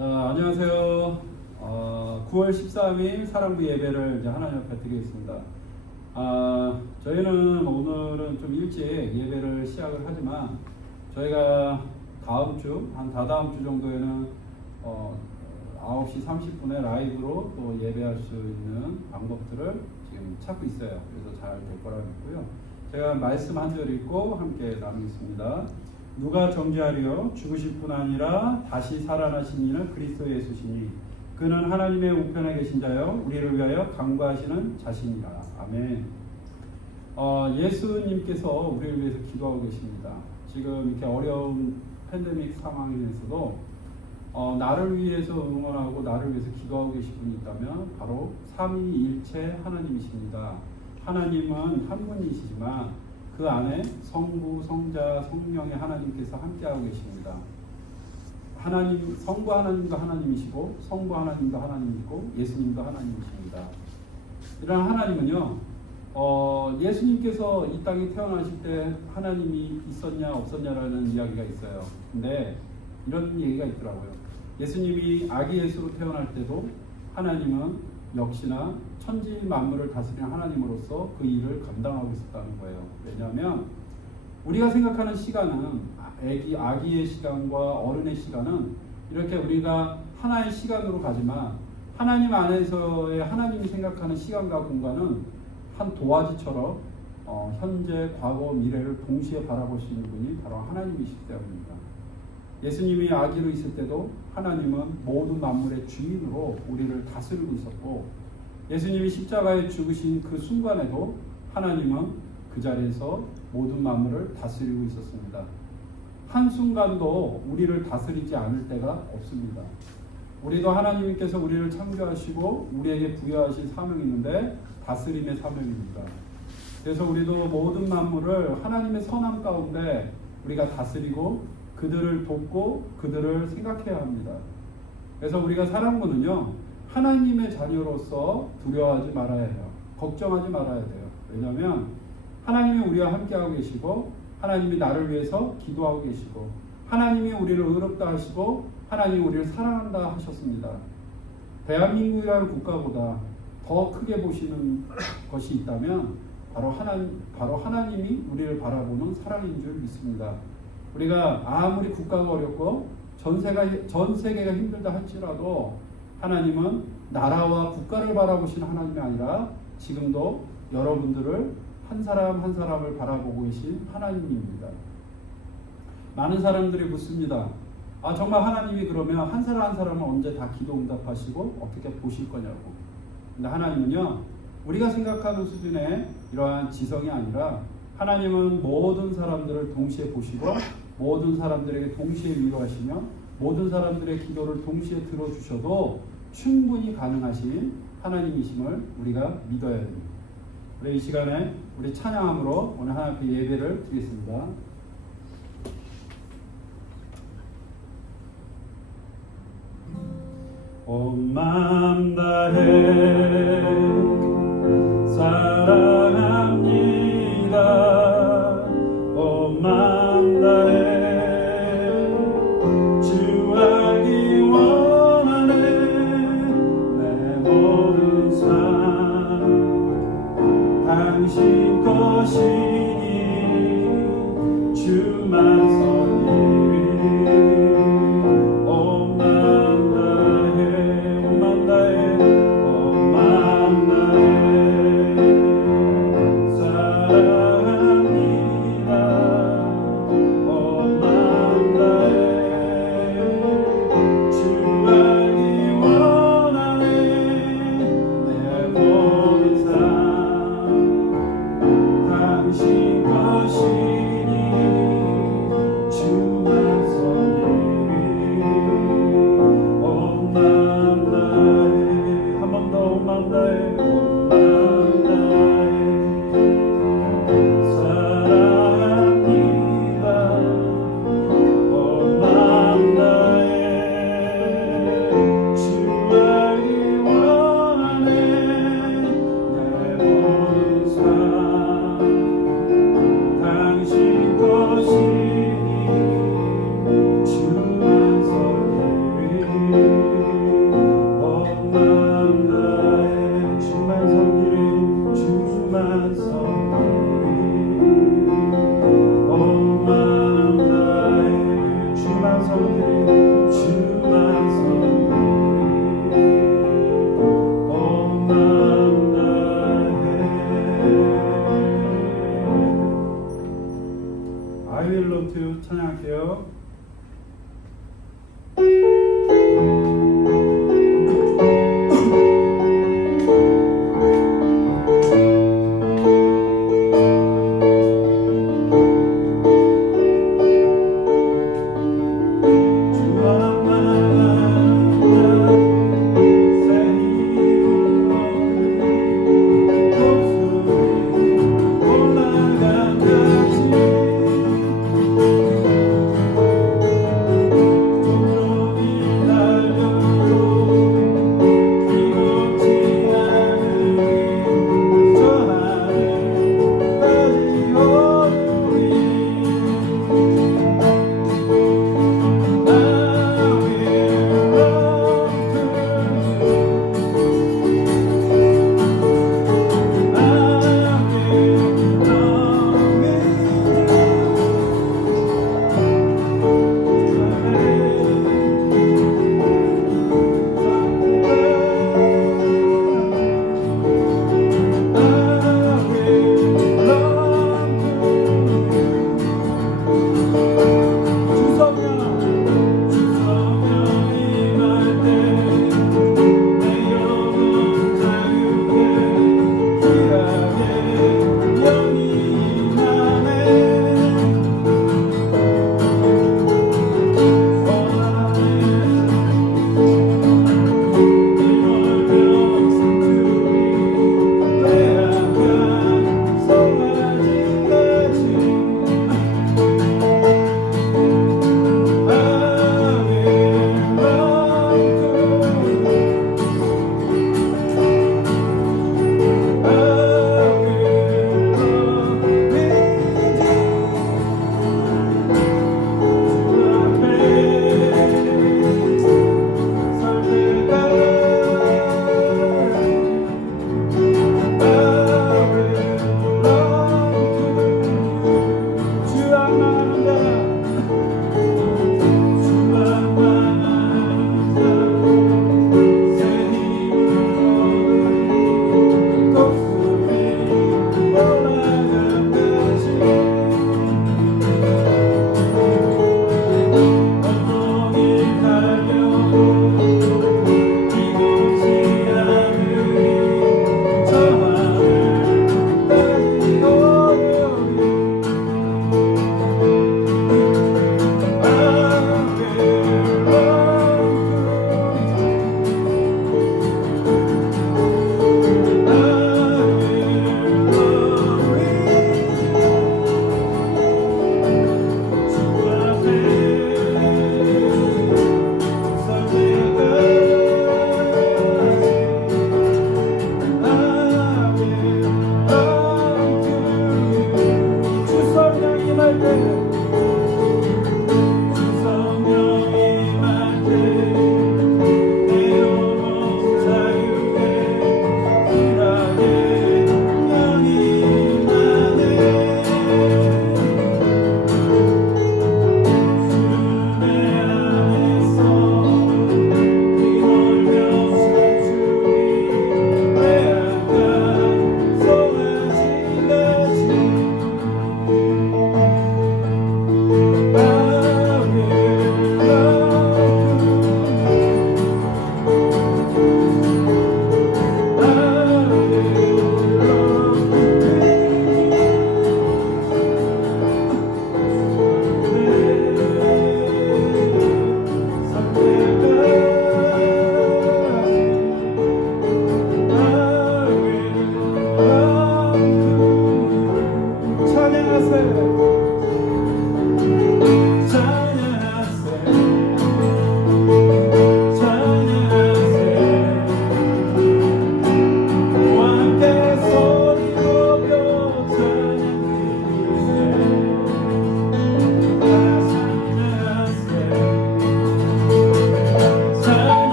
안녕하세요. 9월 13일 사랑부 예배를 이제 하나님 앞에 드리겠습니다. 저희는 오늘은 좀 일찍 예배를 시작을 하지만 저희가 다음 주, 한 다다음 주 정도에는 9시 30분에 라이브로 또 예배할 수 있는 방법들을 지금 찾고 있어요. 그래서 잘 될 거라고 믿고요. 제가 말씀 한 절 읽고 함께 나누겠습니다. 누가 정죄하리요? 죽으실 뿐 아니라 다시 살아나신 이는 그리스도 예수시니 그는 하나님의 우편에 계신 자요 우리를 위하여 간구하시는 자신이라. 아멘. 예수님께서 우리를 위해서 기도하고 계십니다. 지금 이렇게 어려운 팬데믹 상황에서도 나를 위해서 응원하고 나를 위해서 기도하고 계신 분이 있다면 바로 삼위일체 하나님이십니다. 하나님은 한 분이시지만 그 안에 성부, 성자, 성령의 하나님께서 함께하고 계십니다. 하나님, 성부 하나님도 하나님이시고 성부 하나님도 하나님이고 예수님도 하나님이십니다. 이런 하나님은요, 예수님께서 이 땅에 태어나실 때 하나님이 있었냐 없었냐라는 이야기가 있어요. 근데 이런 얘기가 있더라고요. 예수님이 아기 예수로 태어날 때도 하나님은 역시나 천지 만물을 다스리는 하나님으로서 그 일을 감당하고 있었다는 거예요. 왜냐하면 우리가 생각하는 시간은 아기의 시간과 어른의 시간은 이렇게 우리가 하나의 시간으로 가지만 하나님 안에서의 하나님이 생각하는 시간과 공간은 한 도화지처럼 현재, 과거, 미래를 동시에 바라볼 수 있는 분이 바로 하나님이시기 때문입니다. 예수님이 아기로 있을 때도 하나님은 모든 만물의 주인으로 우리를 다스리고 있었고, 예수님이 십자가에 죽으신 그 순간에도 하나님은 그 자리에서 모든 만물을 다스리고 있었습니다. 한순간도 우리를 다스리지 않을 때가 없습니다. 우리도 하나님께서 우리를 창조하시고 우리에게 부여하신 사명이 있는데 다스림의 사명입니다. 그래서 우리도 모든 만물을 하나님의 선함 가운데 우리가 다스리고 그들을 돕고 그들을 생각해야 합니다. 그래서 우리가 사랑꾼은요, 하나님의 자녀로서 두려워하지 말아야 해요. 걱정하지 말아야 돼요. 왜냐하면 하나님이 우리와 함께하고 계시고 하나님이 나를 위해서 기도하고 계시고 하나님이 우리를 의롭다 하시고 하나님이 우리를 사랑한다 하셨습니다. 대한민국이라는 국가보다 더 크게 보시는 것이 있다면 바로 하나님이 우리를 바라보는 사랑인 줄 믿습니다. 우리가 아무리 국가가 어렵고 전 세계가 힘들다 할지라도 하나님은 나라와 국가를 바라보시는 하나님이 아니라 지금도 여러분들을 한 사람 한 사람을 바라보고 계신 하나님입니다. 많은 사람들이 묻습니다. 정말 하나님이 그러면 한 사람 한 사람은 언제 다 기도 응답하시고 어떻게 보실 거냐고. 근데 하나님은요, 우리가 생각하는 수준의 이러한 지성이 아니라 하나님은 모든 사람들을 동시에 보시고 모든 사람들에게 동시에 위로하시며 모든 사람들의 기도를 동시에 들어주셔도 충분히 가능하신 하나님이심을 우리가 믿어야 됩니다. 우리 이 시간에 우리 찬양함으로 오늘 하나님 앞에 예배를 드리겠습니다. 온 마음 다해 사랑합니다. 온 마음 다해 주 알기 원하네. 내 모든 삶 당신 것이니 주만 선이 I will love you 찬양할게요.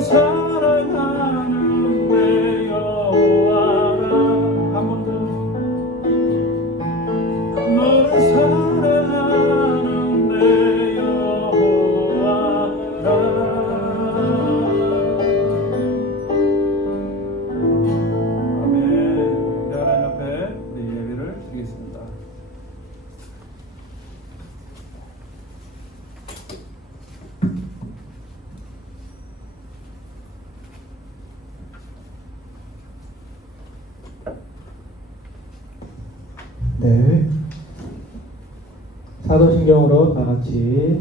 사랑하는 내 여호와라. 한 번 더. 너를 사랑하는 내 여호와라. 아멘. 우리 하나님 앞에 우리 예배를 드리겠습니다. 네, 사도신경으로 다 같이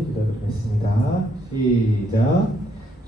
기도드리겠습니다. 시작.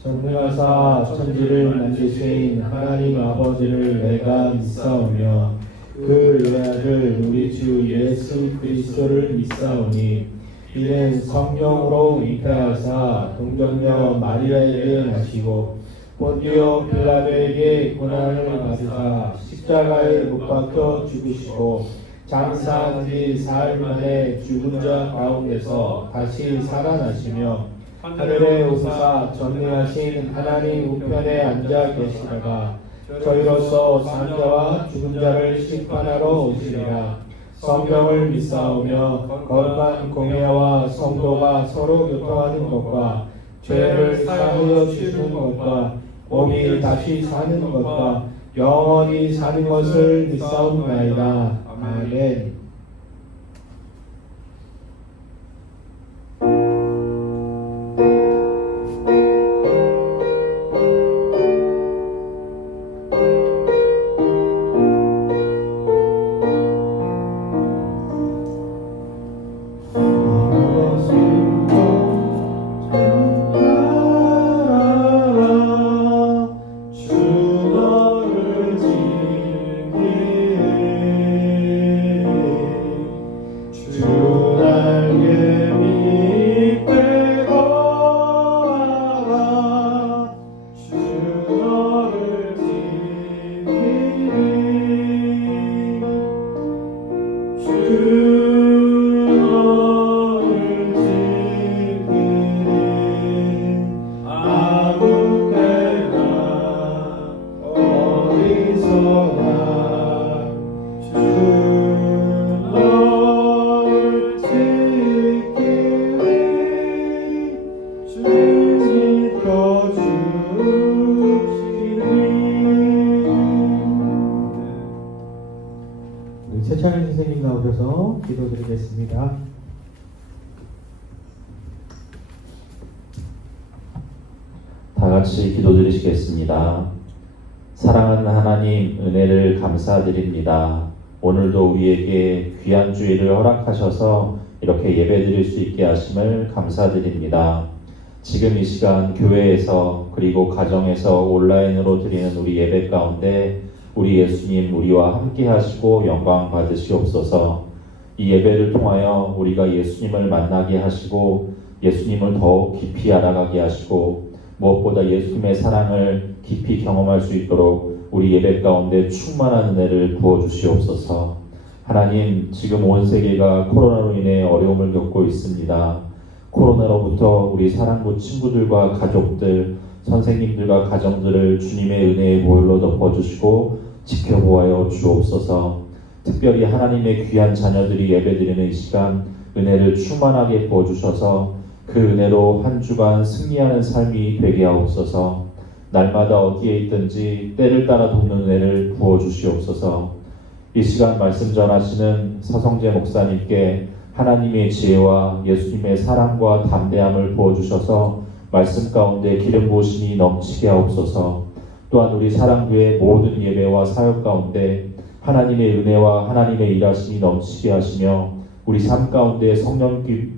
전능하사 천지를 만드신 하나님 아버지를 내가 믿사오며 그 외아들 우리 주 예수 그리스도를 믿사오니 이는 성령으로 잉태하사 동정녀 마리아에게 나시고 본디오 빌라도에게 고난을 받으사 십자가에 못 박혀 죽으시고 장사한 지 사흘 만에 죽은 자 가운데서 다시 살아나시며 하늘에 오르사 전능하신 하나님 우편에 앉아 계시다가 저희로서 산자와 죽은 자를 심판하러 오시리라. 성경을 믿사오며 거룩한 공예와 성도가 서로 교통하는 것과 죄를 사하여 주시는 것과 몸이 다시 사는 것과 영원히 사는 것을 믿사옵나이다. 아멘. 최찬일 선생님 나오셔서 기도드리겠습니다. 다 같이 기도드리시겠습니다. 사랑하는 하나님, 은혜를 감사드립니다. 오늘도 우리에게 귀한 주일을 허락하셔서 이렇게 예배드릴 수 있게 하심을 감사드립니다. 지금 이 시간 교회에서 그리고 가정에서 온라인으로 드리는 우리 예배 가운데 우리 예수님 우리와 함께 하시고 영광 받으시옵소서. 이 예배를 통하여 우리가 예수님을 만나게 하시고 예수님을 더욱 깊이 알아가게 하시고 무엇보다 예수님의 사랑을 깊이 경험할 수 있도록 우리 예배 가운데 충만한 은혜를 부어주시옵소서. 하나님, 지금 온 세계가 코로나로 인해 어려움을 겪고 있습니다. 코로나로부터 우리 사랑부 친구들과 가족들, 선생님들과 가정들을 주님의 은혜의 보혈로 덮어주시고 지켜보아여 주옵소서. 특별히 하나님의 귀한 자녀들이 예배드리는 이 시간 은혜를 충만하게 부어주셔서 그 은혜로 한 주간 승리하는 삶이 되게 하옵소서. 날마다 어디에 있든지 때를 따라 돕는 은혜를 부어주시옵소서. 이 시간 말씀 전하시는 서성재 목사님께 하나님의 지혜와 예수님의 사랑과 담대함을 부어주셔서 말씀 가운데 기름 부으심이 넘치게 하옵소서. 또한 우리 사랑교회 모든 예배와 사역 가운데 하나님의 은혜와 하나님의 일하심이 넘치게 하시며 우리 삶 가운데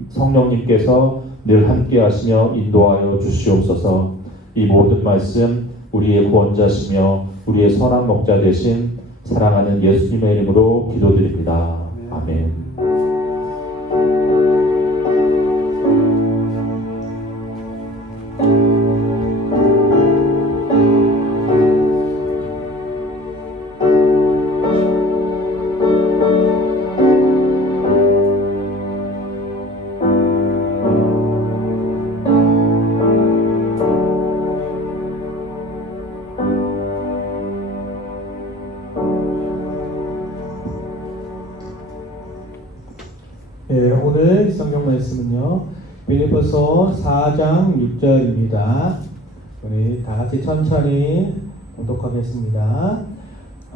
성령님께서 늘 함께 하시며 인도하여 주시옵소서. 이 모든 말씀 우리의 구원자시며 우리의 선한 목자 되신 사랑하는 예수님의 이름으로 기도드립니다. 아멘. 빌립보서 4장 6절입니다. 우리 다 같이 천천히 봉독하겠습니다.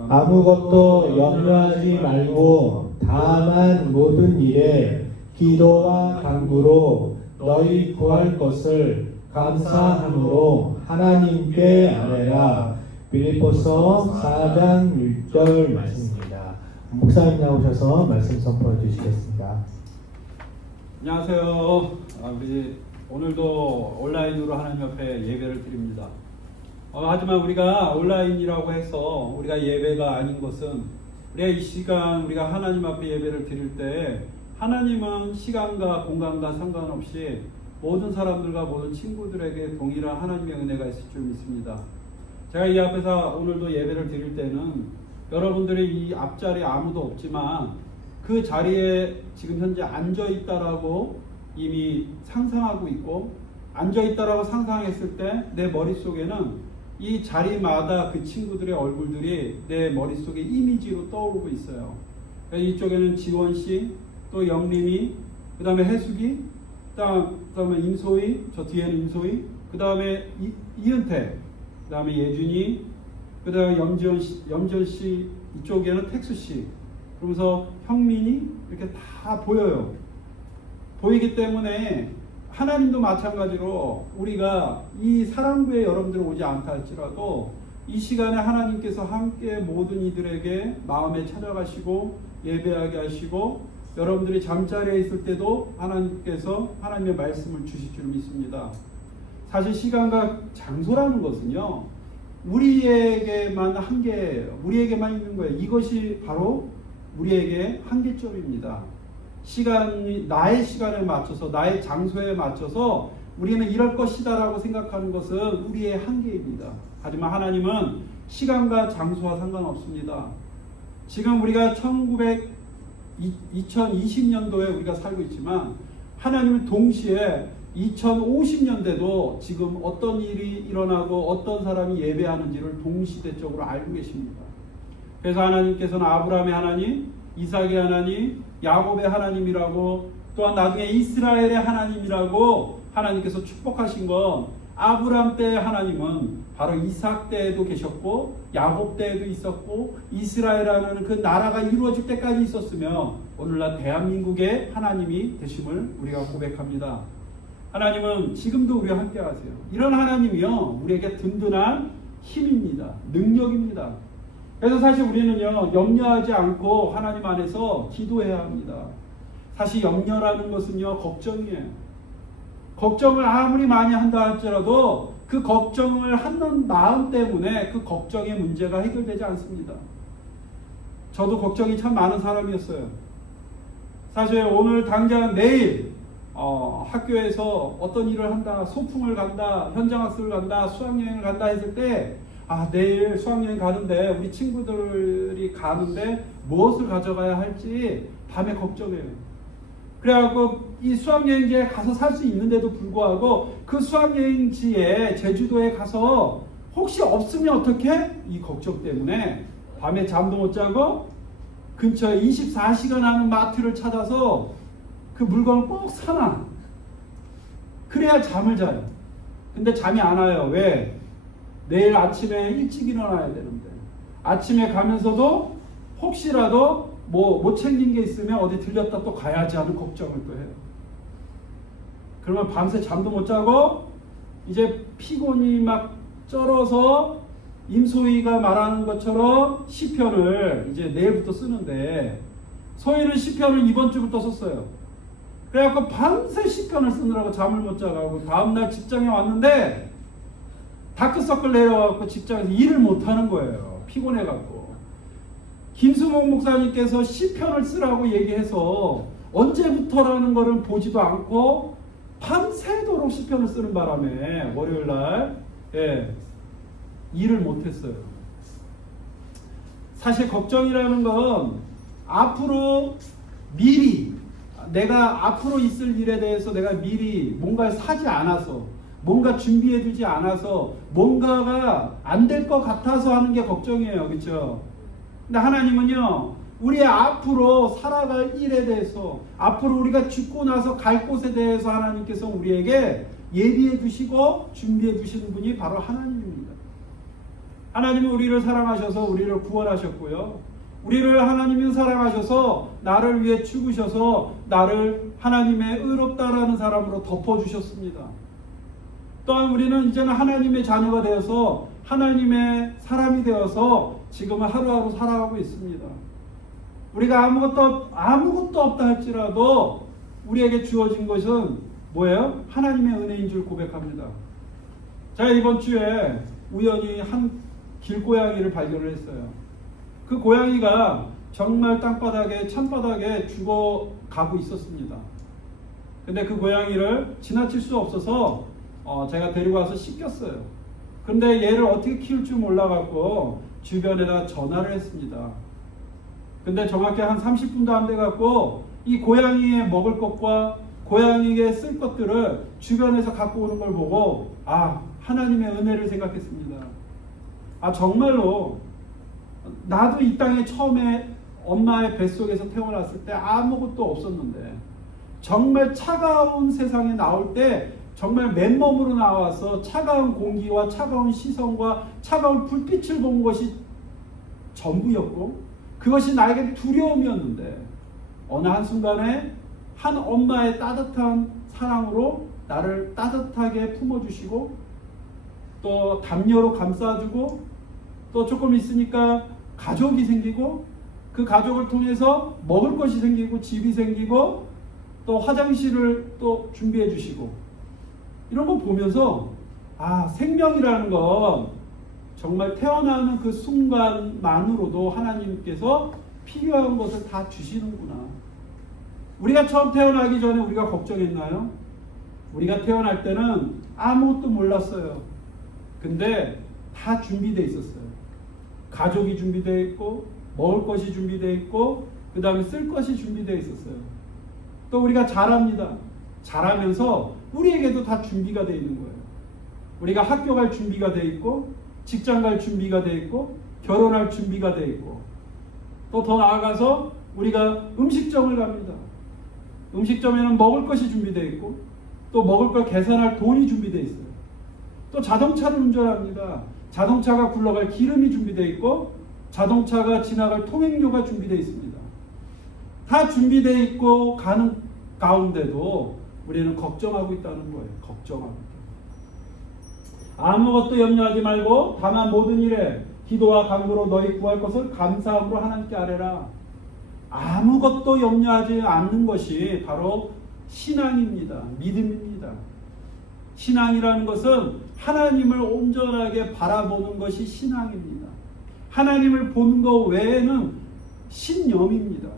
아무것도 염려하지 말고 다만 모든 일에 기도와 간구로 너희 구할 것을 감사함으로 하나님께 아뢰라. 빌립보서 4장 6절 말씀입니다. 목사님 나오셔서 말씀 선포해 주시겠습니다. 안녕하세요. 우리 오늘도 온라인으로 하나님 앞에 예배를 드립니다. 하지만 우리가 온라인이라고 해서 우리가 예배가 아닌 것은 우리가 이 시간 우리가 하나님 앞에 예배를 드릴 때 하나님은 시간과 공간과 상관없이 모든 사람들과 모든 친구들에게 동일한 하나님의 은혜가 있을 줄 믿습니다. 제가 이 앞에서 오늘도 예배를 드릴 때는 여러분들이 이 앞자리에 아무도 없지만 그 자리에 지금 현재 앉아있다라고 이미 상상하고 있고, 앉아있다라고 상상했을 때 내 머릿속에는 이 자리마다 그 친구들의 얼굴들이 내 머릿속에 이미지로 떠오르고 있어요. 이쪽에는 지원씨, 또 영림이, 그 다음에 해숙이, 그 다음에 임소희, 저 뒤에는 임소희, 그 다음에 이은태, 그 다음에 예준이, 그 다음에 염지연씨, 이쪽에는 택수씨, 그러면서 형민이 이렇게 다 보여요. 보이기 때문에 하나님도 마찬가지로 우리가 이 사랑부에 여러분들 오지 않다 할지라도 이 시간에 하나님께서 함께 모든 이들에게 마음에 찾아가시고 예배하게 하시고 여러분들이 잠자리에 있을 때도 하나님께서 하나님의 말씀을 주실 줄 믿습니다. 사실 시간과 장소라는 것은요, 우리에게만 한계예요. 우리에게만 있는 거예요. 이것이 바로 우리에게 한계점입니다. 시간이 나의 시간에 맞춰서 나의 장소에 맞춰서 우리는 이럴 것이다라고 생각하는 것은 우리의 한계입니다. 하지만 하나님은 시간과 장소와 상관없습니다. 지금 우리가 2020년도에 우리가 살고 있지만 하나님은 동시에 2050년대도 지금 어떤 일이 일어나고 어떤 사람이 예배하는지를 동시대적으로 알고 계십니다. 그래서 하나님께서는 아브라함의 하나님, 이삭의 하나님, 야곱의 하나님이라고, 또한 나중에 이스라엘의 하나님이라고 하나님께서 축복하신 건 아브라함 때의 하나님은 바로 이삭 때에도 계셨고 야곱 때에도 있었고 이스라엘이라는 그 나라가 이루어질 때까지 있었으며 오늘날 대한민국의 하나님이 되심을 우리가 고백합니다. 하나님은 지금도 우리와 함께 하세요. 이런 하나님이요, 우리에게 든든한 힘입니다. 능력입니다. 그래서 사실 우리는요, 염려하지 않고 하나님 안에서 기도해야 합니다. 사실 염려라는 것은요, 걱정이에요. 걱정을 아무리 많이 한다 할지라도 그 걱정을 하는 마음 때문에 그 걱정의 문제가 해결되지 않습니다. 저도 걱정이 참 많은 사람이었어요. 사실 오늘 당장 내일 학교에서 어떤 일을 한다, 소풍을 간다, 현장학습을 간다, 수학여행을 간다 했을 때 내일 수학여행 가는데 우리 친구들이 가는데 무엇을 가져가야 할지 밤에 걱정해요. 그래갖고 이 수학여행지에 가서 살 수 있는데도 불구하고 그 수학여행지에 제주도에 가서 혹시 없으면 어떡해? 이 걱정 때문에 밤에 잠도 못 자고 근처에 24시간 하는 마트를 찾아서 그 물건을 꼭 사놔. 그래야 잠을 자요. 근데 잠이 안 와요. 왜? 내일 아침에 일찍 일어나야 되는데 아침에 가면서도 혹시라도 못 챙긴 게 있으면 어디 들렸다 또 가야지 하는 걱정을 또 해요. 그러면 밤새 잠도 못 자고 이제 피곤이 막 쩔어서 임소희가 말하는 것처럼 시편을 이제 내일부터 쓰는데 소희는 시편을 이번 주부터 썼어요. 그래갖고 밤새 시편을 쓰느라고 잠을 못 자고 다음날 직장에 왔는데 다크서클 내려와갖고 직장에서 일을 못하는 거예요. 피곤해갖고. 김수목 목사님께서 시편을 쓰라고 얘기해서 언제부터라는 거를 보지도 않고 밤새도록 시편을 쓰는 바람에 월요일날 일을 못했어요. 사실 걱정이라는 건 앞으로 미리 내가 앞으로 있을 일에 대해서 내가 미리 뭔가를 사지 않아서 뭔가 준비해두지 않아서 뭔가가 안 될 것 같아서 하는 게 걱정이에요. 그렇죠? 근데 하나님은요, 우리의 앞으로 살아갈 일에 대해서, 앞으로 우리가 죽고 나서 갈 곳에 대해서 하나님께서 우리에게 예비해 주시고 준비해 주시는 분이 바로 하나님입니다. 하나님은 우리를 사랑하셔서 우리를 구원하셨고요. 우리를 하나님이 사랑하셔서 나를 위해 죽으셔서 나를 하나님의 의롭다라는 사람으로 덮어주셨습니다. 또한 우리는 이제는 하나님의 자녀가 되어서 하나님의 사람이 되어서 지금은 하루하루 살아가고 있습니다. 우리가 아무것도 없다 할지라도 우리에게 주어진 것은 뭐예요? 하나님의 은혜인 줄 고백합니다. 제가 이번 주에 우연히 한 길고양이를 발견을 했어요. 그 고양이가 정말 땅바닥에 찬바닥에 죽어가고 있었습니다. 근데 그 고양이를 지나칠 수 없어서 제가 데리고 와서 씻겼어요. 근데 얘를 어떻게 키울 줄 몰라갖고 주변에다 전화를 했습니다. 근데 정확히 한 30분도 안 돼갖고 이 고양이의 먹을 것과 고양이에게 쓸 것들을 주변에서 갖고 오는 걸 보고 하나님의 은혜를 생각했습니다. 정말로 나도 이 땅에 처음에 엄마의 뱃속에서 태어났을 때 아무것도 없었는데 정말 차가운 세상에 나올 때 정말 맨몸으로 나와서 차가운 공기와 차가운 시선과 차가운 불빛을 본 것이 전부였고 그것이 나에게 두려움이었는데 어느 한순간에 한 엄마의 따뜻한 사랑으로 나를 따뜻하게 품어주시고 또 담요로 감싸주고 또 조금 있으니까 가족이 생기고 그 가족을 통해서 먹을 것이 생기고 집이 생기고 또 화장실을 또 준비해 주시고 이런 거 보면서 생명이라는 건 정말 태어나는 그 순간만으로도 하나님께서 필요한 것을 다 주시는구나. 우리가 처음 태어나기 전에 우리가 걱정했나요? 우리가 태어날 때는 아무것도 몰랐어요. 근데 다 준비되어 있었어요. 가족이 준비되어 있고 먹을 것이 준비되어 있고 그 다음에 쓸 것이 준비되어 있었어요. 또 우리가 자랍니다. 자라면서 우리에게도 다 준비가 되어 있는 거예요. 우리가 학교 갈 준비가 되어 있고 직장 갈 준비가 되어 있고 결혼할 준비가 되어 있고 또 더 나아가서 우리가 음식점을 갑니다. 음식점에는 먹을 것이 준비되어 있고 또 먹을 걸 계산할 돈이 준비되어 있어요. 또 자동차를 운전합니다. 자동차가 굴러갈 기름이 준비되어 있고 자동차가 지나갈 통행료가 준비되어 있습니다. 다 준비되어 있고 가는 가운데도 우리는 걱정하고 있다는 거예요. 걱정하고 있다. 아무것도 염려하지 말고 다만 모든 일에 기도와 간구로 너희 구할 것을 감사함으로 하나님께 아뢰라. 아무것도 염려하지 않는 것이 바로 신앙입니다. 믿음입니다. 신앙이라는 것은 하나님을 온전하게 바라보는 것이 신앙입니다. 하나님을 보는 것 외에는 신념입니다.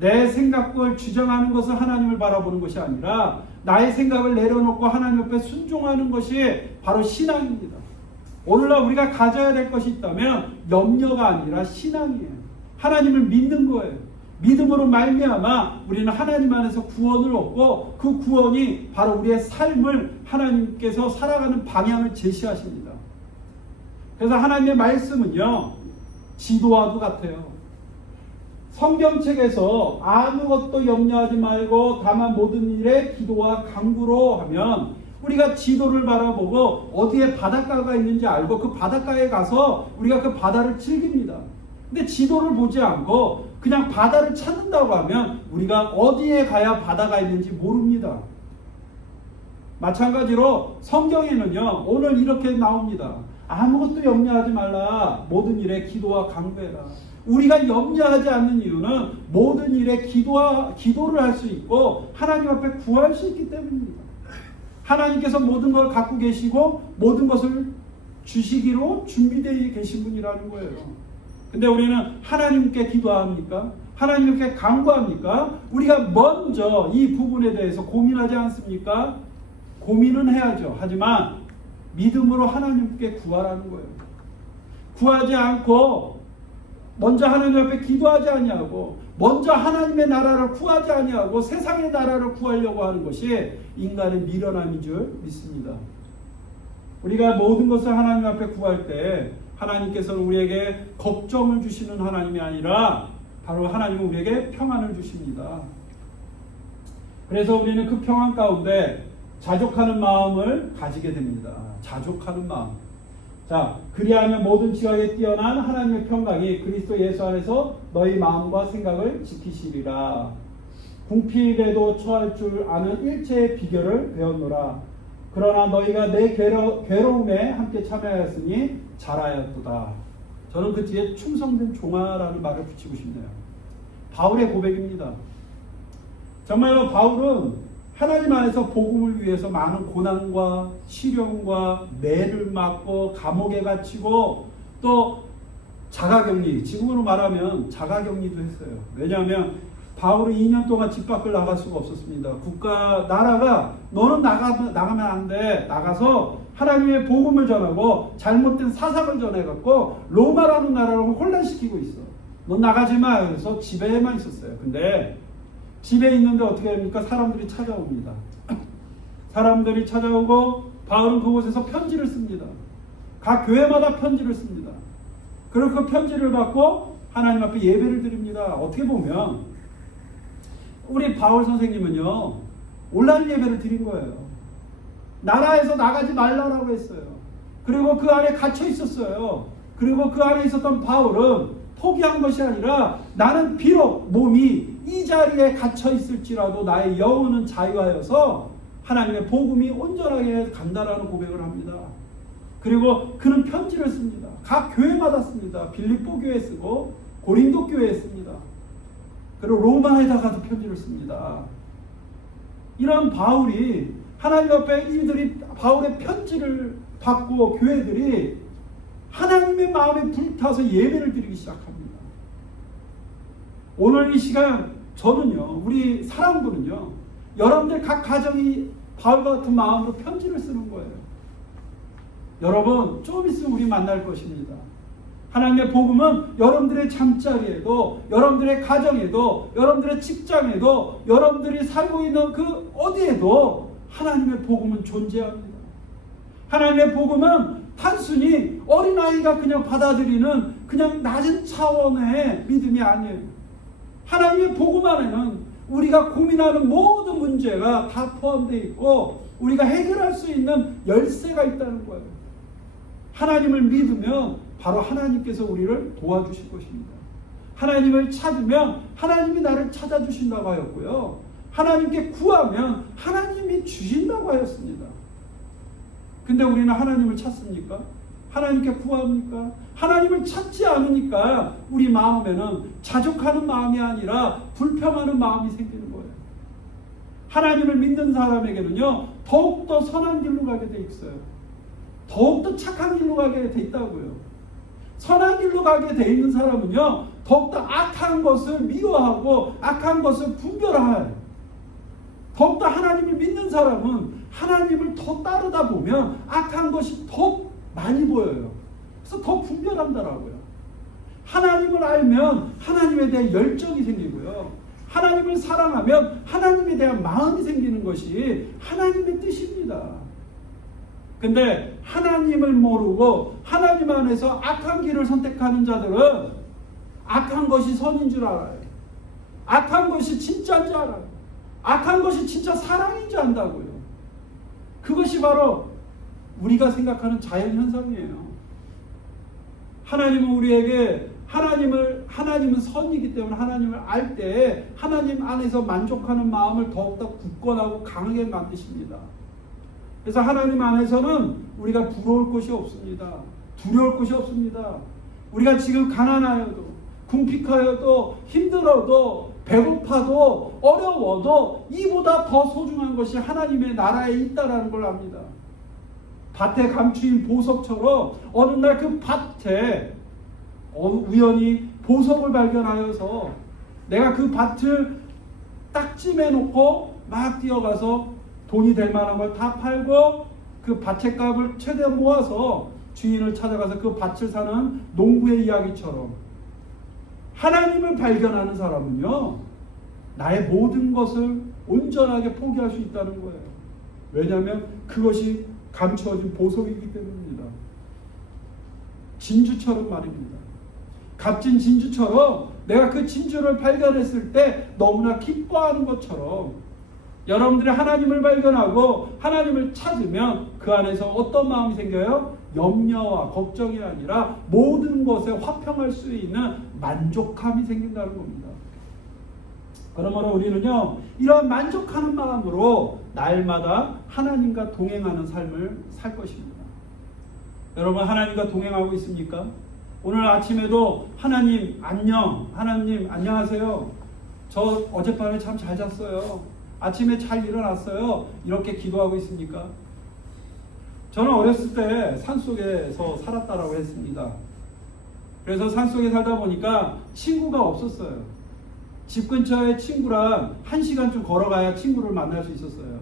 내 생각을 주장하는 것은 하나님을 바라보는 것이 아니라 나의 생각을 내려놓고 하나님 앞에 순종하는 것이 바로 신앙입니다. 오늘날 우리가 가져야 될 것이 있다면 염려가 아니라 신앙이에요. 하나님을 믿는 거예요. 믿음으로 말미암아 우리는 하나님 안에서 구원을 얻고 그 구원이 바로 우리의 삶을 하나님께서 살아가는 방향을 제시하십니다. 그래서 하나님의 말씀은요 지도와도 같아요. 성경책에서 아무것도 염려하지 말고 다만 모든 일에 기도와 간구로 하면 우리가 지도를 바라보고 어디에 바닷가가 있는지 알고 그 바닷가에 가서 우리가 그 바다를 즐깁니다. 근데 지도를 보지 않고 그냥 바다를 찾는다고 하면 우리가 어디에 가야 바다가 있는지 모릅니다. 마찬가지로 성경에는요 오늘 이렇게 나옵니다. 아무것도 염려하지 말라. 모든 일에 기도와 간구해라. 우리가 염려하지 않는 이유는 모든 일에 기도를 할 수 있고 하나님 앞에 구할 수 있기 때문입니다. 하나님께서 모든 걸 갖고 계시고 모든 것을 주시기로 준비되어 계신 분이라는 거예요. 근데 우리는 하나님께 기도합니까? 하나님께 간구합니까? 우리가 먼저 이 부분에 대해서 고민하지 않습니까? 고민은 해야죠. 하지만 믿음으로 하나님께 구하라는 거예요. 구하지 않고 먼저 하나님 앞에 기도하지 아니하고 먼저 하나님의 나라를 구하지 아니하고 세상의 나라를 구하려고 하는 것이 인간의 미련함인 줄 믿습니다. 우리가 모든 것을 하나님 앞에 구할 때 하나님께서는 우리에게 걱정을 주시는 하나님이 아니라 바로 하나님은 우리에게 평안을 주십니다. 그래서 우리는 그 평안 가운데 자족하는 마음을 가지게 됩니다. 자족하는 마음. 자, 그리하면 모든 지각에 뛰어난 하나님의 평강이 그리스도 예수 안에서 너희 마음과 생각을 지키시리라. 궁핍에도 처할 줄 아는 일체의 비결을 배웠노라. 그러나 너희가 내 괴로움에 함께 참여하였으니 잘하였도다. 저는 그 뒤에 충성된 종아라는 말을 붙이고 싶네요. 바울의 고백입니다. 정말로 바울은 하나님 안에서 복음을 위해서 많은 고난과 시련과 매를 맞고 감옥에 갇히고 또 자가격리, 지금으로 말하면 자가격리도 했어요. 왜냐하면 바울은 2년 동안 집 밖을 나갈 수가 없었습니다. 나라가 너는 나가면 안 돼. 나가서 하나님의 복음을 전하고 잘못된 사상을 전해갖고 로마라는 나라를 혼란시키고 있어. 넌 나가지 마. 그래서 집에만 있었어요. 근데 집에 있는데 어떻게 합니까? 사람들이 찾아옵니다. 사람들이 찾아오고 바울은 그곳에서 편지를 씁니다. 각 교회마다 편지를 씁니다. 그리고 그 편지를 받고 하나님 앞에 예배를 드립니다. 어떻게 보면 우리 바울 선생님은요, 온라인 예배를 드린 거예요. 나라에서 나가지 말라고 했어요. 그리고 그 안에 갇혀 있었어요. 그리고 그 안에 있었던 바울은 포기한 것이 아니라 나는 비록 몸이 이 자리에 갇혀 있을지라도 나의 영혼은 자유하여서 하나님의 복음이 온전하게 간다라는 고백을 합니다. 그리고 그는 편지를 씁니다. 각 교회마다 씁니다. 빌립보 교회에 쓰고 고린도 교회에 씁니다. 그리고 로마에다가도 편지를 씁니다. 이런 바울이 하나님 앞에 이들이 바울의 편지를 받고 교회들이 하나님의 마음에 불타서 예배를 드리기 시작합니다. 오늘 이 시간 저는요, 우리 사람들은요, 여러분들 각 가정이 바울과 같은 마음으로 편지를 쓰는 거예요. 여러분, 좀 있으면 우리 만날 것입니다. 하나님의 복음은 여러분들의 잠자리에도, 여러분들의 가정에도, 여러분들의 직장에도, 여러분들이 살고 있는 그 어디에도 하나님의 복음은 존재합니다. 하나님의 복음은 단순히 어린아이가 그냥 받아들이는 그냥 낮은 차원의 믿음이 아니에요. 하나님의 복음 안에는 우리가 고민하는 모든 문제가 다 포함되어 있고 우리가 해결할 수 있는 열쇠가 있다는 거예요. 하나님을 믿으면 바로 하나님께서 우리를 도와주실 것입니다. 하나님을 찾으면 하나님이 나를 찾아주신다고 하였고요. 하나님께 구하면 하나님이 주신다고 하였습니다. 근데 우리는 하나님을 찾습니까? 하나님께 구합니까? 하나님을 찾지 않으니까 우리 마음에는 자족하는 마음이 아니라 불평하는 마음이 생기는 거예요. 하나님을 믿는 사람에게는요, 더욱더 선한 길로 가게 돼 있어요. 더욱더 착한 길로 가게 돼 있다고요. 선한 길로 가게 돼 있는 사람은요, 더욱더 악한 것을 미워하고 악한 것을 분별할, 더욱더 하나님을 믿는 사람은 하나님을 더 따르다 보면 악한 것이 더 많이 보여요. 그래서 더 분별한다라고요. 하나님을 알면 하나님에 대한 열정이 생기고요. 하나님을 사랑하면 하나님에 대한 마음이 생기는 것이 하나님의 뜻입니다. 근데 하나님을 모르고 하나님 안에서 악한 길을 선택하는 자들은 악한 것이 선인 줄 알아요. 악한 것이 진짜인 줄 알아요. 악한 것이 진짜 사랑인 줄 안다고요. 그것이 바로 우리가 생각하는 자연현상이에요. 하나님은 우리에게 하나님은 선이기 때문에 하나님을 알 때 하나님 안에서 만족하는 마음을 더욱더 굳건하고 강하게 만드십니다. 그래서 하나님 안에서는 우리가 부러울 것이 없습니다. 두려울 것이 없습니다. 우리가 지금 가난하여도 궁핍하여도 힘들어도 배고파도 어려워도 이보다 더 소중한 것이 하나님의 나라에 있다라는 걸 압니다. 밭에 감추인 보석처럼 어느 날 그 밭에 우연히 보석을 발견하여서 내가 그 밭을 딱 찜해놓고 막 뛰어가서 돈이 될 만한 걸 다 팔고 그 밭의 값을 최대한 모아서 주인을 찾아가서 그 밭을 사는 농부의 이야기처럼 하나님을 발견하는 사람은요, 나의 모든 것을 온전하게 포기할 수 있다는 거예요. 왜냐하면 그것이 감추어진 보석이기 때문입니다. 진주처럼 말입니다. 값진 진주처럼 내가 그 진주를 발견했을 때 너무나 기뻐하는 것처럼 여러분들이 하나님을 발견하고 하나님을 찾으면 그 안에서 어떤 마음이 생겨요? 염려와 걱정이 아니라 모든 것에 화평할 수 있는 만족함이 생긴다는 겁니다. 그러므로 우리는요, 이런 만족하는 마음으로 날마다 하나님과 동행하는 삶을 살 것입니다. 여러분, 하나님과 동행하고 있습니까? 오늘 아침에도 하나님 안녕, 하나님 안녕하세요. 저 어젯밤에 참 잘 잤어요. 아침에 잘 일어났어요. 이렇게 기도하고 있습니까? 저는 어렸을 때 산속에서 살았다라고 했습니다. 그래서 산속에 살다 보니까 친구가 없었어요. 집 근처에 친구랑 1시간쯤 걸어가야 친구를 만날 수 있었어요.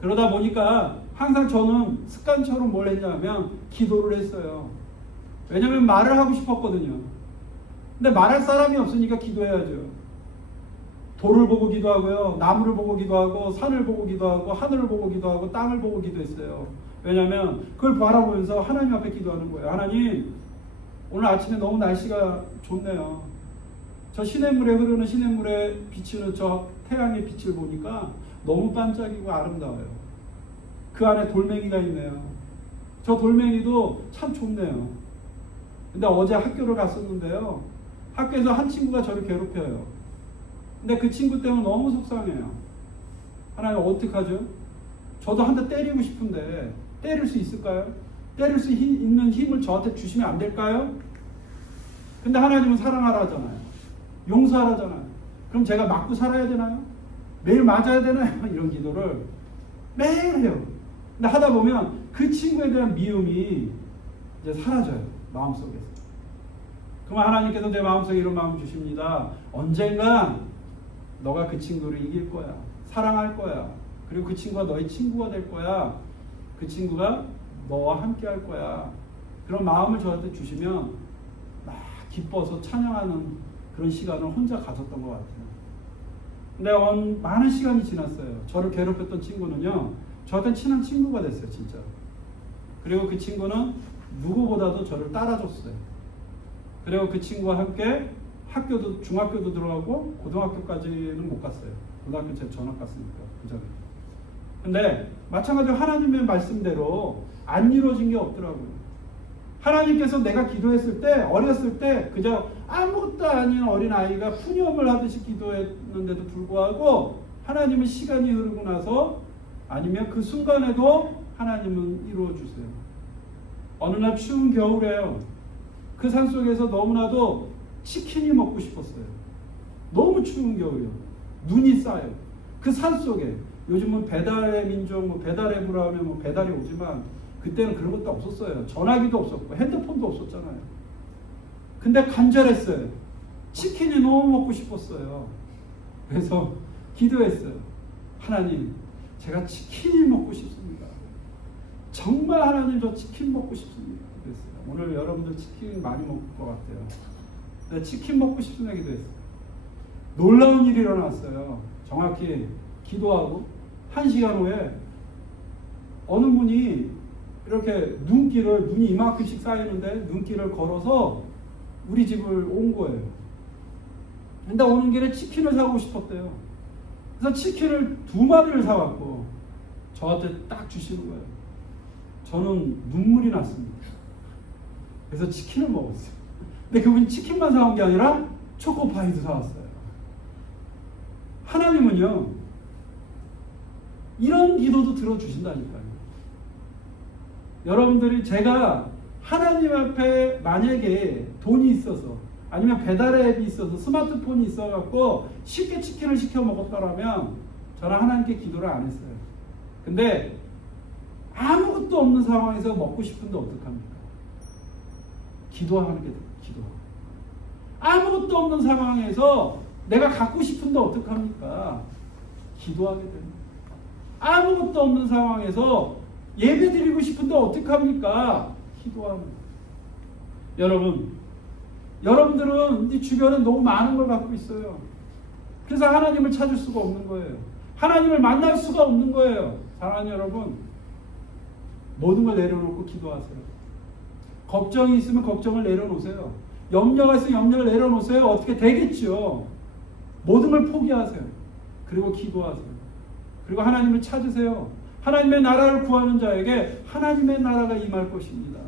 그러다 보니까 항상 저는 습관처럼 뭘 했냐면 기도를 했어요. 왜냐면 말을 하고 싶었거든요. 근데 말할 사람이 없으니까 기도해야죠. 돌을 보고 기도하고요, 나무를 보고 기도하고, 산을 보고 기도하고, 하늘을 보고 기도하고, 땅을 보고 기도했어요. 왜냐하면 그걸 바라보면서 하나님 앞에 기도하는 거예요. 하나님, 오늘 아침에 너무 날씨가 좋네요. 저 시냇물에 흐르는 시냇물에 비치는 저 태양의 빛을 보니까 너무 반짝이고 아름다워요. 그 안에 돌멩이가 있네요. 저 돌멩이도 참 좋네요. 근데 어제 학교를 갔었는데요, 학교에서 한 친구가 저를 괴롭혀요. 근데 그 친구 때문에 너무 속상해요. 하나님 어떡하죠? 저도 한 대 때리고 싶은데 때릴 수 있을까요? 때릴 수 있는 힘을 저한테 주시면 안 될까요? 근데 하나님은 사랑하라 하잖아요. 용서하라 하잖아요. 그럼 제가 맞고 살아야 되나요? 매일 맞아야 되나요? 이런 기도를 매일 해요. 근데 하다 보면 그 친구에 대한 미움이 이제 사라져요. 마음속에서. 그럼 하나님께서 내 마음속에 이런 마음 주십니다. 언젠가 너가 그 친구를 이길 거야. 사랑할 거야. 그리고 그 친구가 너의 친구가 될 거야. 그 친구가 너와 함께 할 거야. 그런 마음을 저한테 주시면 막 기뻐서 찬양하는 그런 시간을 혼자 가졌던 것 같아요. 근데 많은 시간이 지났어요. 저를 괴롭혔던 친구는요, 저한테 친한 친구가 됐어요. 진짜. 그리고 그 친구는 누구보다도 저를 따라줬어요. 그리고 그 친구와 함께 학교도, 중학교도 들어가고 고등학교까지는 못 갔어요. 고등학교 제가 전학 갔으니까 그 전에. 근데 마찬가지로 하나님의 말씀대로 안 이루어진 게 없더라고요. 하나님께서 내가 기도했을 때, 어렸을 때 그저 아무것도 아닌 어린 아이가 푸념을 하듯이 기도했는데도 불구하고 하나님은 시간이 흐르고 나서 아니면 그 순간에도 하나님은 이루어 주세요. 어느 날 추운 겨울에요. 그 산속에서 너무나도 치킨이 먹고 싶었어요. 너무 추운 겨울이요. 눈이 쌓여요. 그 산속에 요즘은 배달의 민족, 배달의 부라 하면 배달이 오지만 그때는 그런 것도 없었어요. 전화기도 없었고 핸드폰도 없었잖아요. 근데 간절했어요. 치킨이 너무 먹고 싶었어요. 그래서 기도했어요. 하나님, 제가 치킨이 먹고 싶습니다. 정말 하나님, 저 치킨 먹고 싶습니다. 그랬어요. 오늘 여러분들 치킨 많이 먹을 것 같아요. 근데 치킨 먹고 싶습니다. 기도했어요. 놀라운 일이 일어났어요. 정확히 기도하고 1시간 후에 어느 분이 이렇게 눈이 이만큼씩 쌓이는데 눈길을 걸어서 우리 집을 온 거예요. 근데 오는 길에 치킨을 사고 싶었대요. 그래서 치킨을 2마리를 사왔고 저한테 딱 주시는 거예요. 저는 눈물이 났습니다. 그래서 치킨을 먹었어요. 근데 그분이 치킨만 사온 게 아니라 초코파이도 사왔어요. 하나님은요, 이런 기도도 들어주신다니까요. 여러분들이, 제가 하나님 앞에 만약에 돈이 있어서 아니면 배달 앱이 있어서 스마트폰이 있어갖고 쉽게 치킨을 시켜 먹었더라면 저는 하나님께 기도를 안 했어요. 근데 아무것도 없는 상황에서 먹고 싶은데 어떡합니까? 기도하는 게 기도. 아무것도 없는 상황에서 내가 갖고 싶은데 어떡합니까? 기도하게 됩니다. 아무것도 없는 상황에서 예배 드리고 싶은데 어떡합니까? 기도합니다. 여러분들은 이 주변에 너무 많은 걸 갖고 있어요. 그래서 하나님을 찾을 수가 없는 거예요. 하나님을 만날 수가 없는 거예요. 사랑하는 여러분, 모든 걸 내려놓고 기도하세요. 걱정이 있으면 걱정을 내려놓으세요. 염려가 있으면 염려를 내려놓으세요. 어떻게 되겠죠. 모든 걸 포기하세요. 그리고 기도하세요. 그리고 하나님을 찾으세요. 하나님의 나라를 구하는 자에게 하나님의 나라가 임할 것입니다.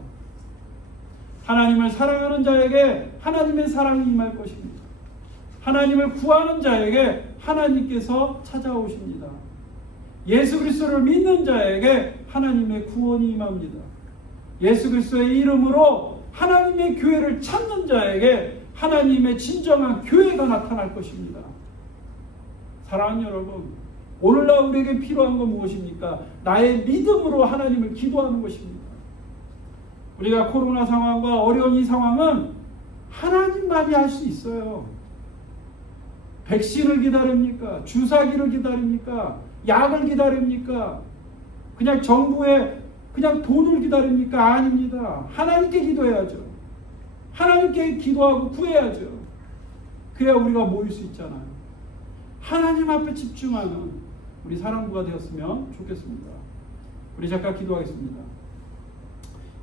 하나님을 사랑하는 자에게 하나님의 사랑이 임할 것입니다. 하나님을 구하는 자에게 하나님께서 찾아오십니다. 예수 그리스도를 믿는 자에게 하나님의 구원이 임합니다. 예수 그리스도의 이름으로 하나님의 교회를 찾는 자에게 하나님의 진정한 교회가 나타날 것입니다. 사랑하는 여러분, 오늘날 우리에게 필요한 건 무엇입니까? 나의 믿음으로 하나님을 기도하는 것입니다. 우리가 코로나 상황과 어려운 이 상황은 하나님만이 할 수 있어요. 백신을 기다립니까? 주사기를 기다립니까? 약을 기다립니까? 그냥 정부의 그냥 돈을 기다립니까? 아닙니다. 하나님께 기도해야죠. 하나님께 기도하고 구해야죠. 그래야 우리가 모일 수 있잖아요. 하나님 앞에 집중하는 우리 사랑부가 되었으면 좋겠습니다. 우리 잠깐 기도하겠습니다.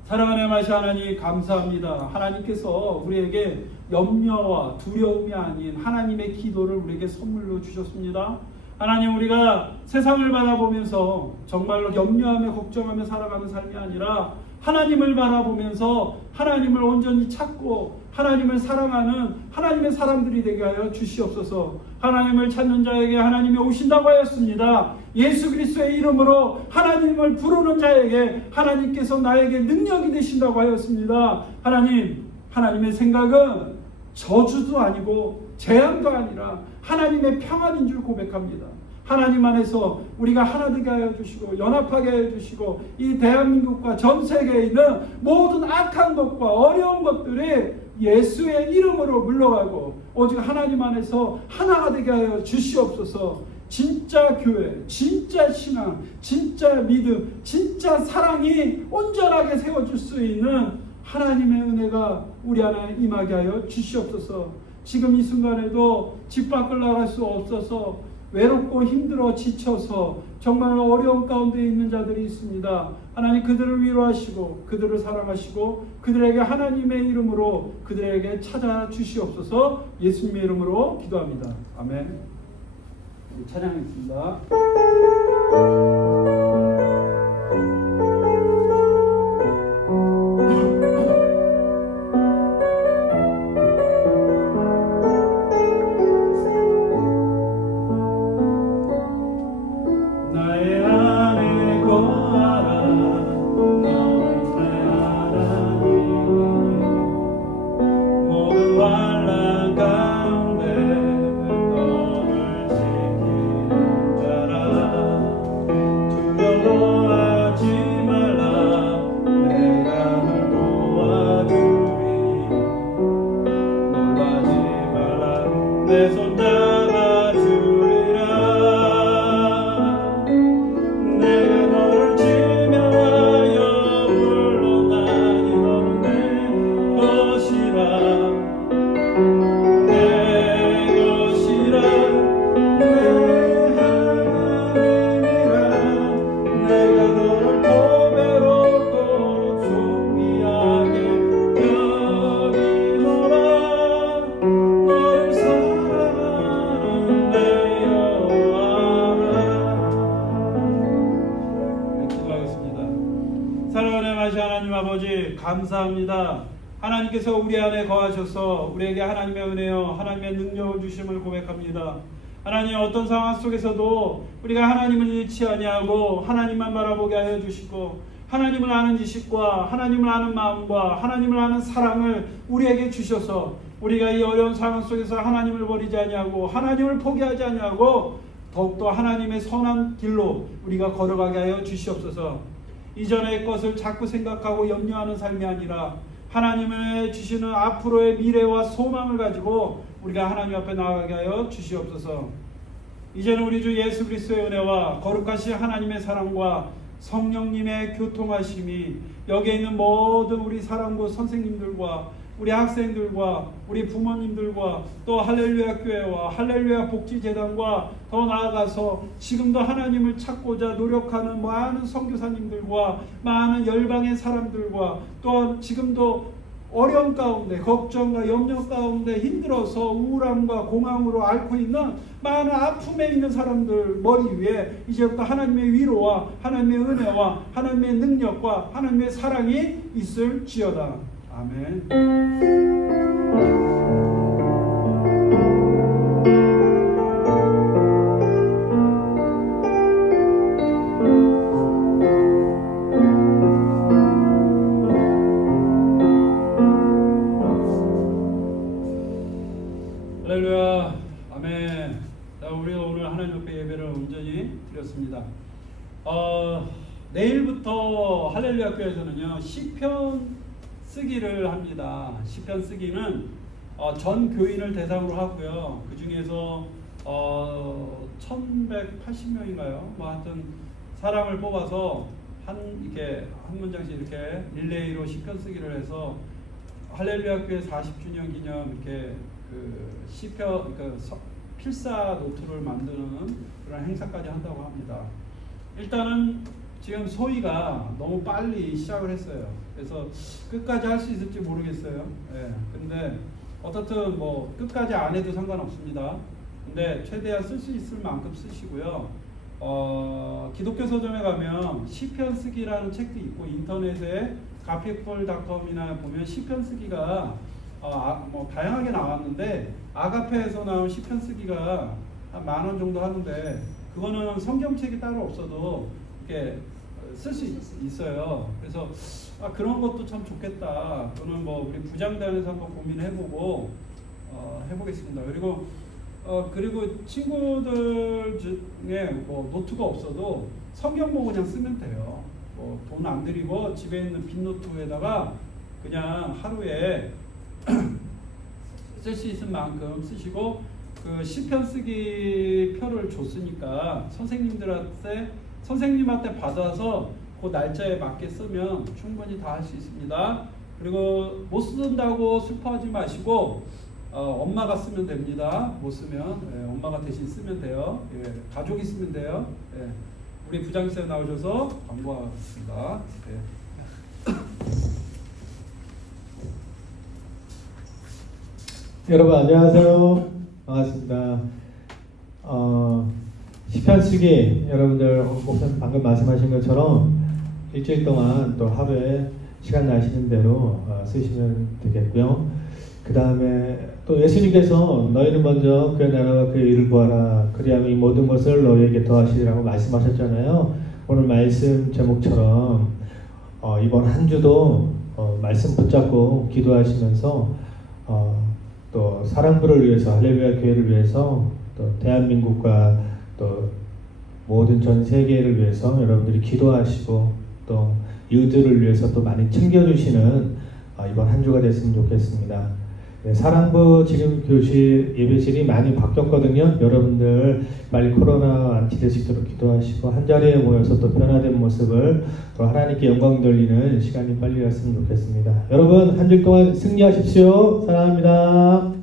사랑하는 마시 하나님 감사합니다. 하나님께서 우리에게 염려와 두려움이 아닌 하나님의 기도를 우리에게 선물로 주셨습니다. 하나님, 우리가 세상을 바라보면서 정말로 염려하며 걱정하며 살아가는 삶이 아니라 하나님을 바라보면서 하나님을 온전히 찾고 하나님을 사랑하는 하나님의 사람들이 되게 하여 주시옵소서. 하나님을 찾는 자에게 하나님이 오신다고 하였습니다. 예수 그리스도의 이름으로 하나님을 부르는 자에게 하나님께서 나에게 능력이 되신다고 하였습니다. 하나님, 하나님의 생각은 저주도 아니고 재앙도 아니라 하나님의 평안인 줄 고백합니다. 하나님 안에서 우리가 하나 되게 하여 주시고 연합하게 하여 주시고 이 대한민국과 전 세계에 있는 모든 악한 것과 어려운 것들이 예수의 이름으로 물러가고 오직 하나님 안에서 하나가 되게 하여 주시옵소서. 진짜 교회, 진짜 신앙, 진짜 믿음, 진짜 사랑이 온전하게 세워줄 수 있는 하나님의 은혜가 우리 안에 임하게 하여 주시옵소서. 지금 이 순간에도 집 밖을 나갈 수 없어서 외롭고 힘들어 지쳐서 정말 어려운 가운데 있는 자들이 있습니다. 하나님, 그들을 위로하시고 그들을 사랑하시고 그들에게 하나님의 이름으로 그들에게 찾아주시옵소서. 예수님의 이름으로 기도합니다. 아멘. 찬양했습니다. 감사합니다. 하나님께서 우리 안에 거하셔서 우리에게 하나님의 은혜요 하나님의 능력을 주심을 고백합니다. 하나님, 어떤 상황 속에서도 우리가 하나님을 잃지 아니하고 하나님만 바라보게 하여 주시고 하나님을 아는 지식과 하나님을 아는 마음과 하나님을 아는 사랑을 우리에게 주셔서 우리가 이 어려운 상황 속에서 하나님을 버리지 아니하고 하나님을 포기하지 아니하고 더욱더 하나님의 선한 길로 우리가 걸어가게 하여 주시옵소서. 이전의 것을 자꾸 생각하고 염려하는 삶이 아니라 하나님을 주시는 앞으로의 미래와 소망을 가지고 우리가 하나님 앞에 나아가게 하여 주시옵소서. 이제는 우리 주 예수 그리스도의 은혜와 거룩하신 하나님의 사랑과 성령님의 교통하심이 여기에 있는 모든 우리 사랑부 선생님들과 우리 학생들과 우리 부모님들과 또 할렐루야 교회와 할렐루야 복지재단과 더 나아가서 지금도 하나님을 찾고자 노력하는 많은 선교사님들과 많은 열방의 사람들과 또 지금도 어려움 가운데, 걱정과 염려 가운데 힘들어서 우울함과 공황으로 앓고 있는 많은 아픔에 있는 사람들 머리 위에 이제부터 하나님의 위로와 하나님의 은혜와 하나님의 능력과 하나님의 사랑이 있을지어다. 아멘. 할렐루야. 아멘. 자, 우리가 오늘 하나님 앞에 예배를 온전히 드렸습니다. 내일부터 할렐루야 교회에서는요 시편 쓰기를 합니다. 시편 쓰기는 전 교인을 대상으로 하고요. 그 중에서 1180명인가요? 뭐 하여튼 사람을 뽑아서 한 문장씩 이렇게 릴레이로 시편 쓰기를 해서 할렐루야 교회 40주년 기념 이렇게 그 시편 필사 노트를 만드는 그런 행사까지 한다고 합니다. 일단은 지금 소위가 너무 빨리 시작을 했어요. 그래서 끝까지 할 수 있을지 모르겠어요. 예. 근데 어떻든 뭐 끝까지 안 해도 상관없습니다. 근데 최대한 쓸 수 있을 만큼 쓰시고요. 기독교 서점에 가면 시편 쓰기라는 책도 있고 인터넷에 가피폴닷컴이나 보면 시편 쓰기가 뭐 다양하게 나왔는데 아가페에서 나온 시편 쓰기가 한 10,000원 정도 하는데 그거는 성경책이 따로 없어도 이렇게 쓸 수 있어요. 그래서 그런 것도 참 좋겠다. 또는 뭐 우리 부장단에서 한번 고민해보고 해보겠습니다. 그리고 친구들 중에 뭐 노트가 없어도 성경 보고 그냥 쓰면 돼요. 뭐 돈 안 들이고 집에 있는 빈노트에다가 그냥 하루에 쓸 수 있을 만큼 쓰시고 그 시편 쓰기 표를 줬으니까 선생님한테 받아서 그 날짜에 맞게 쓰면 충분히 다 할 수 있습니다. 그리고 못 쓴다고 슬퍼하지 마시고 엄마가 쓰면 됩니다. 못 쓰면 엄마가 대신 쓰면 돼요. 예, 가족이 쓰면 돼요. 예, 우리 부장님 나오셔서 광고하겠습니다. 예. 여러분 안녕하세요. 반갑습니다. 시편 쓰기 여러분들 목사님 방금 말씀하신 것처럼 일주일 동안 또 하루에 시간 나시는 대로 쓰시면 되겠고요. 그 다음에 또 예수님께서 너희는 먼저 그의 나라와 그의 일을 구하라 그리하면 이 모든 것을 너희에게 더하시리라고 말씀하셨잖아요. 오늘 말씀 제목처럼 이번 한 주도 말씀 붙잡고 기도하시면서 또 사랑부를 위해서 할렐루야 교회를 위해서 또 대한민국과 또 모든 전 세계를 위해서 여러분들이 기도하시고 또 이웃들을 위해서 또 많이 챙겨주시는 이번 한 주가 됐으면 좋겠습니다. 네, 사랑부 지금 교실 예배실이 많이 바뀌었거든요. 여러분들 빨리 코로나 완치될 수 있도록 기도하시고 한 자리에 모여서 또 변화된 모습을 또 하나님께 영광 돌리는 시간이 빨리 왔으면 좋겠습니다. 여러분 한 주 동안 승리하십시오. 사랑합니다.